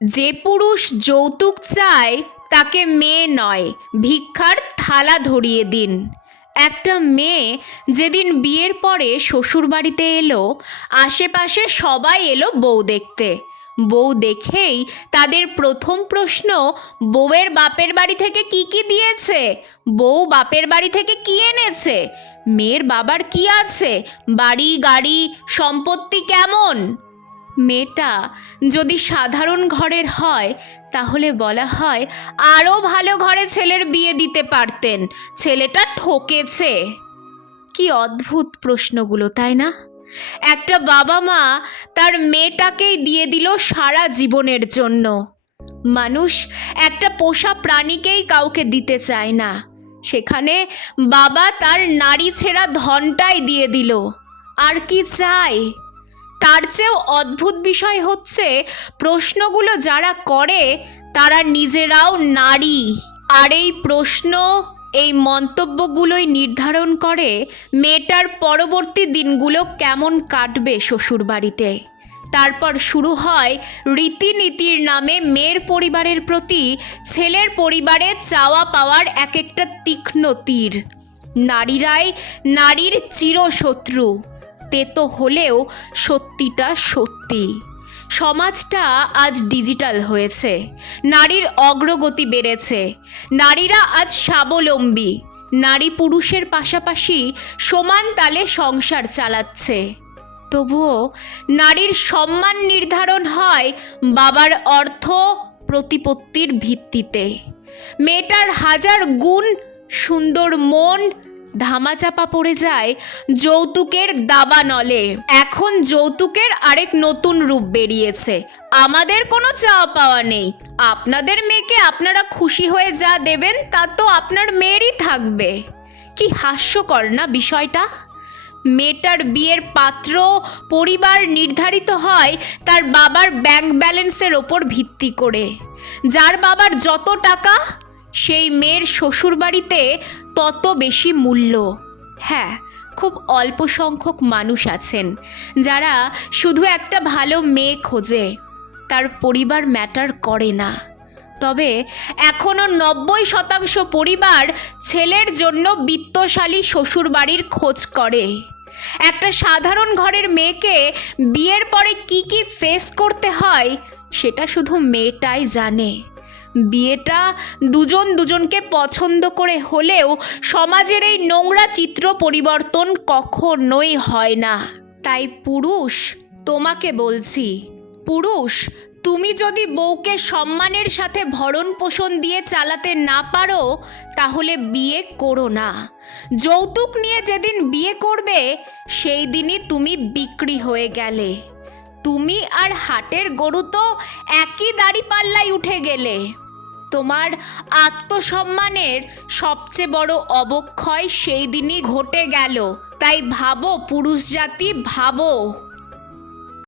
যে পুরুষ যৌতুক চায়, তাকে মেয়ে নয়, ভিক্ষার থালা ধরিয়ে দিন। একটা মেয়ে যেদিন বিয়ের পরে শ্বশুর বাড়িতে এলো, আশেপাশে সবাই এলো বউ দেখতে। বউ দেখেই তাদের প্রথম প্রশ্ন, বউয়ের বাপের বাড়ি থেকে কি কি দিয়েছে? বউ বাপের বাড়ি থেকে কি এনেছে? মেয়ের বাবার কি আছে? বাড়ি, গাড়ি, সম্পত্তি কেমন? মেয়েটা যদি সাধারণ ঘরের হয়, তাহলে বলা হয় আরও ভালো ঘরে ছেলের বিয়ে দিতে পারতেন। ছেলেটা ঠকেছে। কি অদ্ভুত প্রশ্নগুলো, তাই না? একটা বাবা মা তার মেয়েটাকেই দিয়ে দিল সারা জীবনের জন্য। মানুষ একটা পোষা প্রাণীকেই কাউকে দিতে চায় না। সেখানে বাবা তার নারী ছেঁড়া ধনটাই দিয়ে দিল। আর কি চায়? তার চেয়েও অদ্ভুত বিষয় হচ্ছে, প্রশ্নগুলো যারা করে, তারা নিজেরাও নারী। আর এই প্রশ্ন, এই মন্তব্যগুলোই নির্ধারণ করে মেয়েটার পরবর্তী দিনগুলো কেমন কাটবে শ্বশুরবাড়িতে। তারপর শুরু হয় রীতিনীতির নামে মেয়ের পরিবারের প্রতি ছেলের পরিবারে চাওয়া পাওয়ার এক একটা তীক্ষ্ণ তীর। নারীরাই নারীর চিরশত্রু। তেতো হলেও সত্যিটা সত্যি। সমাজটা আজ ডিজিটাল হয়েছে। নারীর অগ্রগতি বেড়েছে। নারীরা আজ স্বাবলম্বী। নারী পুরুষের পাশাপাশি সমান তালে সংসার চালাচ্ছে। তবুও নারীর সম্মান নির্ধারণ হয় বাবার অর্থ প্রতিপত্তির ভিত্তিতে। মেয়েটার হাজার গুণ সুন্দর মন ধামাচাপা পড়ে যায় যৌতুকের দাবানলে। এখন যৌতুকের আরেক নতুন রূপ বেরিয়েছে। আমাদের কোনো চাওয়া পাওয়া নেই। আপনাদের মেয়েকে আপনারা খুশি হয়ে যা দেবেন, তা তো আপনার মেয়েরই থাকবে। কি হাস্যকর না বিষয়টা? মেয়েটার বিয়ের পাত্র পরিবার নির্ধারিত হয় তার বাবার ব্যাংক ব্যালেন্সের ওপর ভিত্তি করে। যার বাবার যত টাকা সেই মেয়ের শ্বশুরবাড়িতে তত বেশি মূল্য। হ্যাঁ খুব অল্প সংখ্যক মানুষ আছেন, যারা শুধু একটা ভালো মেয়ে খোঁজে, তার পরিবার ম্যাটার করে না। তবে এখনও নব্বই শতাংশ পরিবার ছেলের জন্য বিত্তশালী শ্বশুরবাড়ির খোঁজ করে। একটা সাধারণ ঘরের মেয়েকে বিয়ের পরে কি কি ফেস করতে হয়, সেটা শুধু মেয়েটাই জানে। বিয়েটা দুজন দুজনকে পছন্দ করে হলেও সমাজের এই নোংরা চিত্র পরিবর্তন কখনোই হয় না। তাই পুরুষ, তোমাকে বলছি, পুরুষ, তুমি যদি বউকে সম্মানের সাথে ভরণ পোষণ দিয়ে চালাতে না পারো, তাহলে বিয়ে করো না। যৌতুক নিয়ে যেদিন বিয়ে করবে, সেই দিনই তুমি বিক্রি হয়ে গেলে। তুমি আর হাটের গরু তো একই দাড়ি পাল্লাই উঠে গেলে। তোমার আত্মসম্মানের সবচেয়ে বড় অবক্ষয় সেই দিনই ঘটে গেল। তাই ভাবো, পুরুষ জাতি, ভাবো।